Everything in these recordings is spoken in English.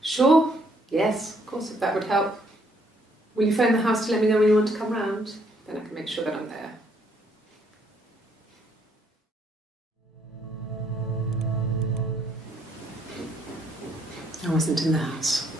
Sure. Yes, of course, if that would help. Will you phone the house to let me know when you want to come round? Then I can make sure that I'm there. I wasn't in the house.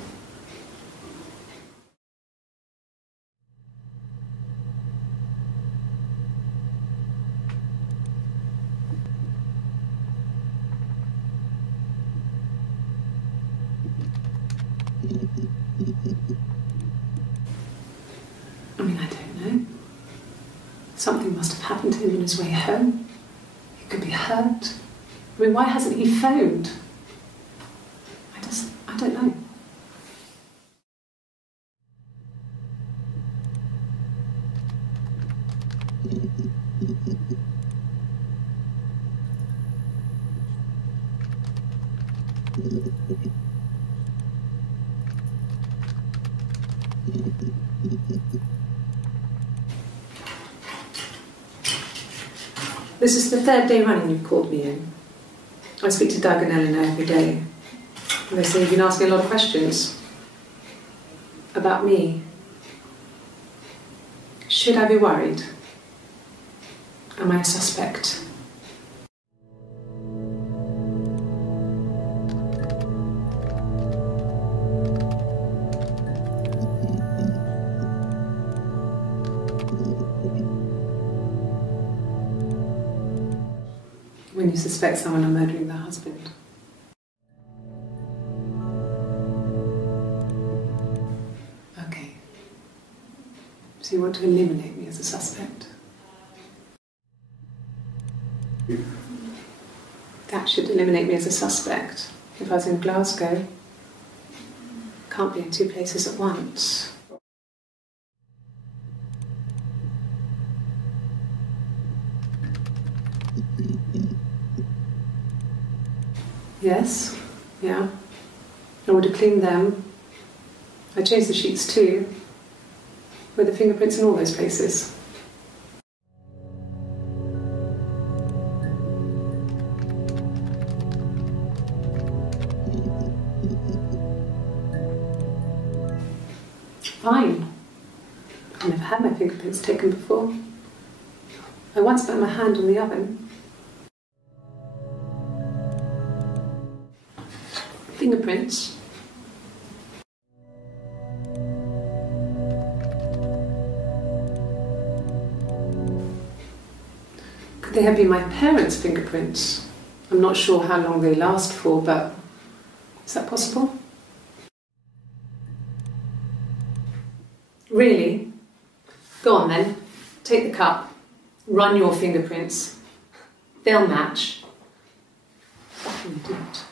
I mean, I don't know. Something must have happened to him on his way home. He could be hurt. I mean, why hasn't he phoned? I don't know. This is the third day running you've called me in. I speak to Doug and Eleanor every day. And they say you've been asking a lot of questions. About me. Should I be worried? Am I a suspect? When you suspect someone of murdering their husband. Okay. So you want to eliminate me as a suspect? That should eliminate me as a suspect. If I was in Glasgow, can't be in two places at once. Yes, yeah. I would have cleaned them. I changed the sheets too, with the fingerprints in all those places. Fine. I've never had my fingerprints taken before. I once burnt my hand on the oven. Fingerprints. Could they have been my parents' fingerprints? I'm not sure how long they last for, but is that possible? Really? Go on then. Take the cup. Run your fingerprints. They'll match. Fucking idiot.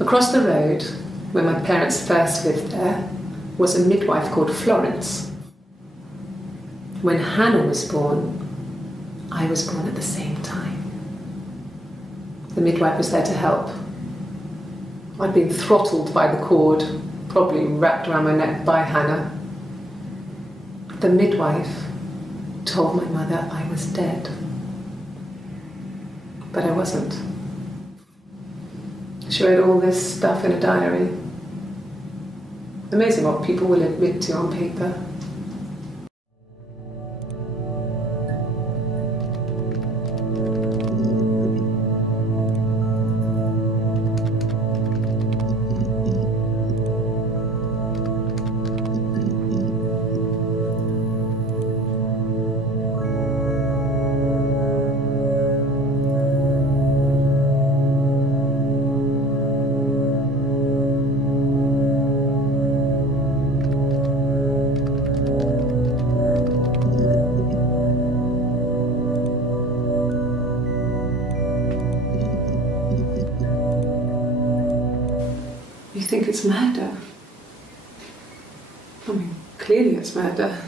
Across the road, where my parents first lived there, was a midwife called Florence. When Hannah was born, I was born at the same time. The midwife was there to help. I'd been throttled by the cord, probably wrapped around my neck by Hannah. The midwife told my mother I was dead. But I wasn't. She wrote all this stuff in a diary. Amazing what people will admit to on paper. think it's murder. I mean, clearly it's murder.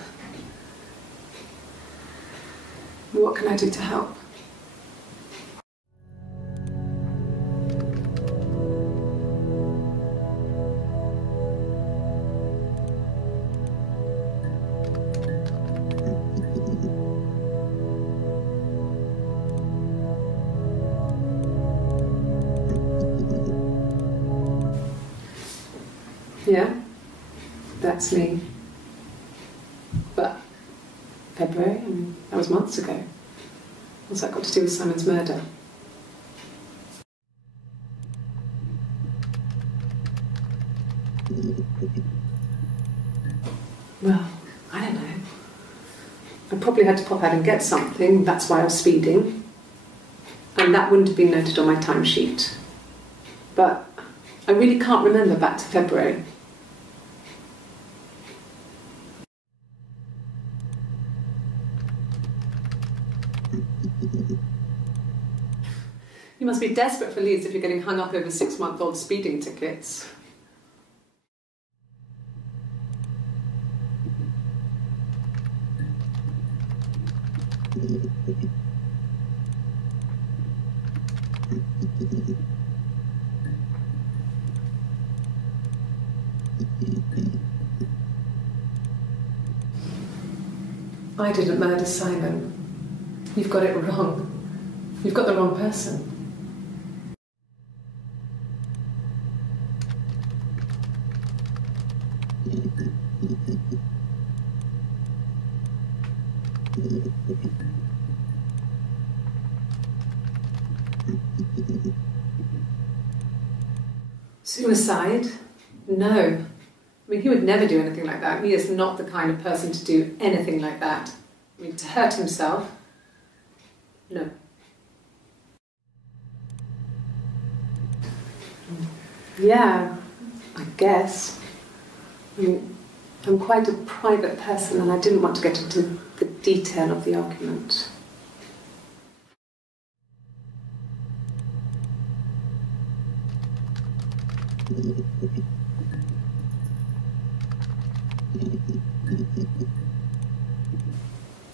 What can I do to help? Yeah, that's me. But February, I mean, that was months ago. What's that got to do with Simon's murder? Well, I don't know. I probably had to pop out and get something, that's why I was speeding. And that wouldn't have been noted on my timesheet. But I really can't remember back to February. You must be desperate for leads if you're getting hung up over 6-month-old speeding tickets. I didn't murder Simon. You've got it wrong. You've got the wrong person. Suicide? No. I mean, he would never do anything like that. He is not the kind of person to do anything like that. I mean, to hurt himself? No. Yeah, I guess. I mean, I'm quite a private person and I didn't want to get into the detail of the argument.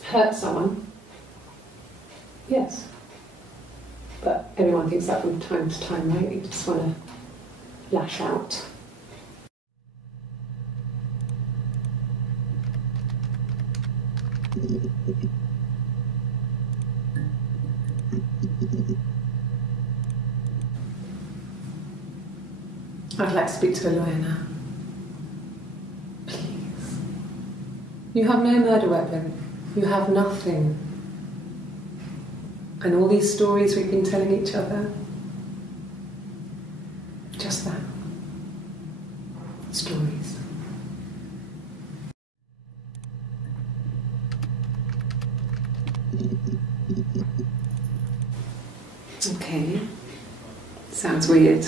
Hurt someone? Yes. But everyone thinks that from time to time, right? You just want to lash out. I'd like to speak to a lawyer now. Please. You have no murder weapon. You have nothing. And all these stories we've been telling each other. Just that. Stories. Okay. Sounds weird.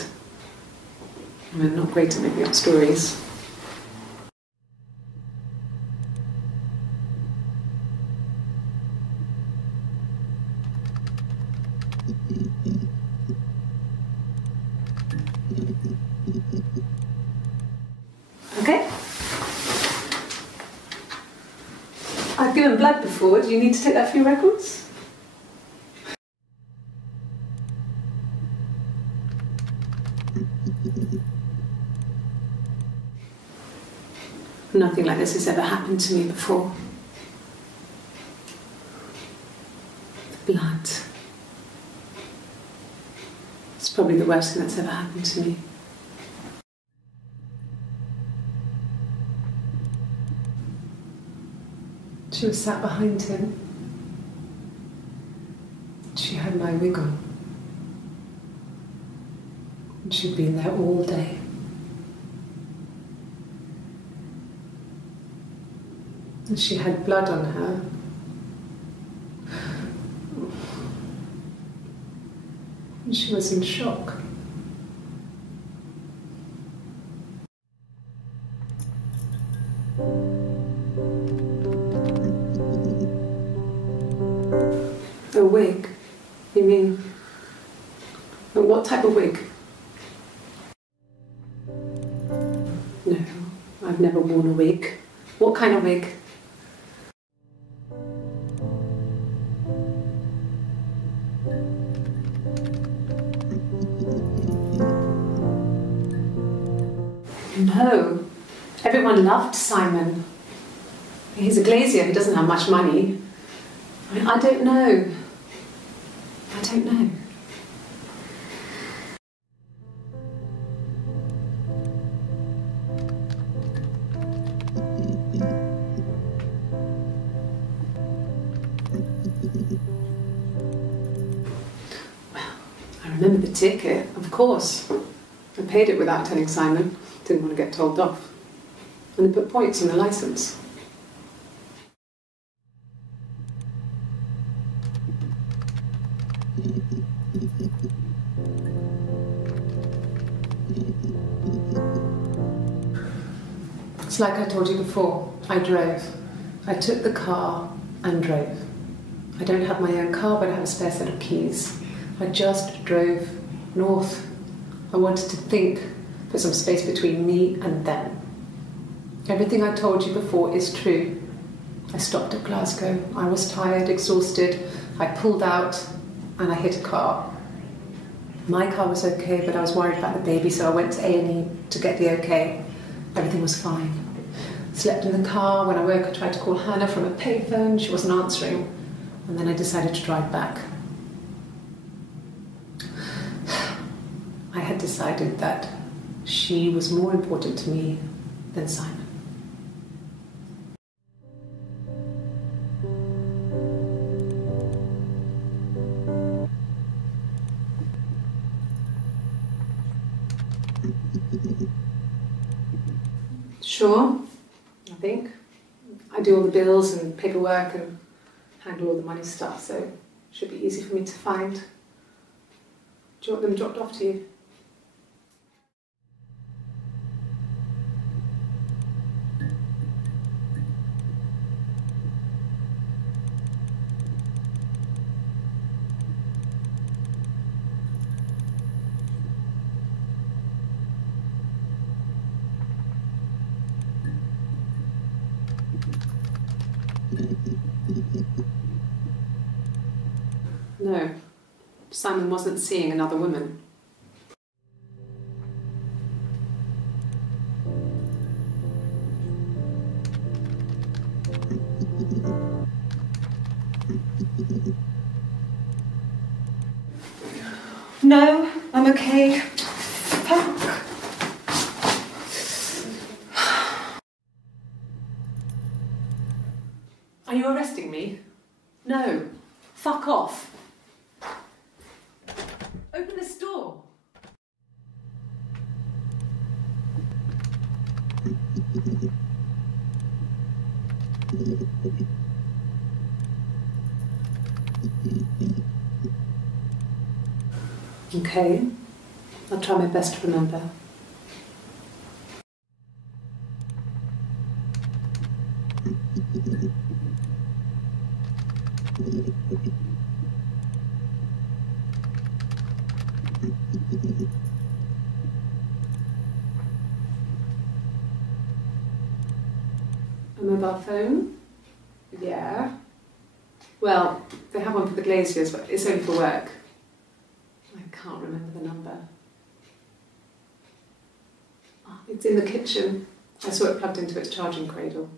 I'm not great at making up stories. Okay. I've given blood before. Do you need to take that for your records? Nothing like this has ever happened to me before. The blood. It's probably the worst thing that's ever happened to me. She was sat behind him. She had my wig on. And she'd been there all day. And she had blood on her. And she was in shock. A wig? You mean? And what type of wig? No, I've never worn a wig. What kind of wig? No. Everyone loved Simon. He's a glazier, he doesn't have much money. I don't know. I don't know. I remember the ticket, of course. I paid it without telling Simon. Didn't want to get told off. And they put points on the licence. It's like I told you before. I drove. I took the car and drove. I don't have my own car, but I have a spare set of keys. I just drove north. I wanted to think, put some space between me and them. Everything I told you before is true. I stopped at Glasgow. I was tired, exhausted. I pulled out and I hit a car. My car was okay, but I was worried about the baby, so I went to A&E to get the okay. Everything was fine. Slept in the car. When I woke, I tried to call Hannah from a payphone. She wasn't answering. And then I decided to drive back. I had decided that she was more important to me than Simon. Sure, I think. I do all the bills and paperwork and handle all the money stuff, so it should be easy for me to find. Do you want them dropped off to you? No, Simon wasn't seeing another woman. No, I'm okay. Fuck. Are you arresting me? No. Fuck off. Open this door. Okay. I'll try my best to remember. A mobile phone? Yeah. Well, they have one for the glaziers, but it's only for work. I can't remember the number. Oh, it's in the kitchen. I saw it plugged into its charging cradle.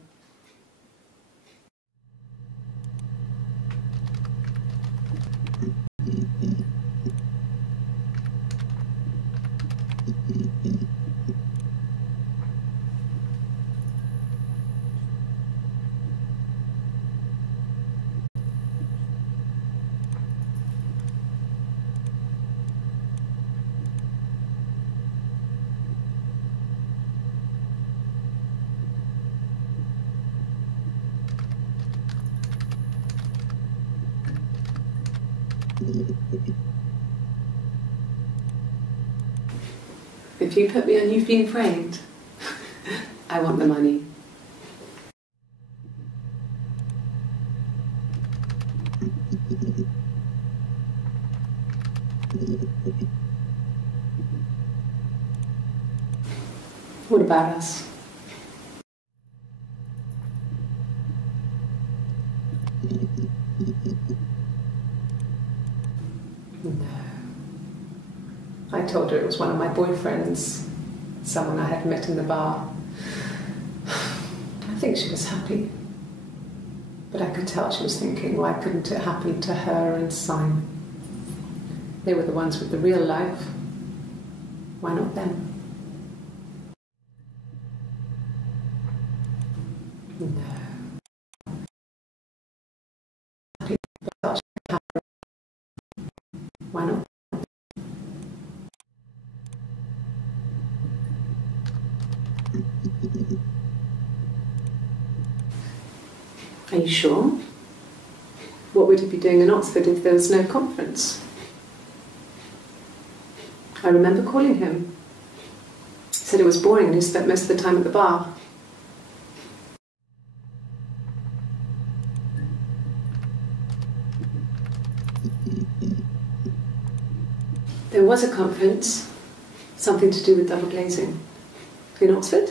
If you put me on You've Been Framed, I want the money. What about us? No. I told her it was one of my boyfriends, someone I had met in the bar. I think she was happy. But I could tell she was thinking, why couldn't it happen to her and Simon? They were the ones with the real life. Why not them? No. Why not? Are you sure? What would he be doing in Oxford if there was no conference? I remember calling him. He said it was boring and he spent most of the time at the bar. There was a conference, something to do with double glazing. In Oxford?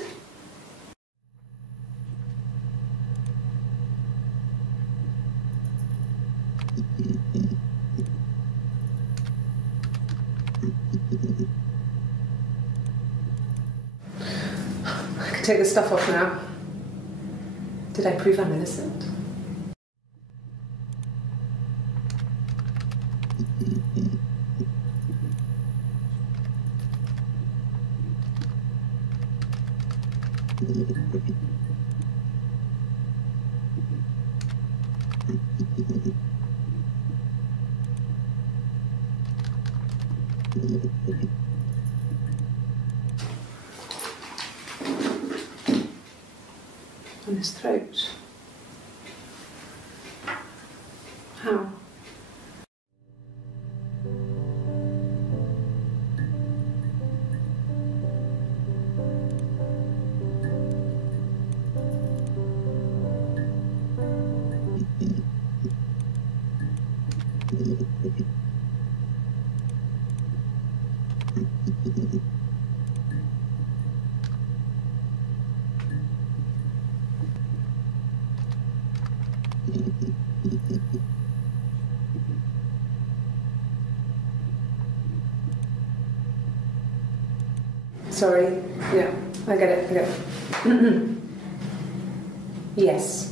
I can take the stuff off now. Did I prove I'm innocent? On his throat. How? Sorry. Yeah, I get it. Yes.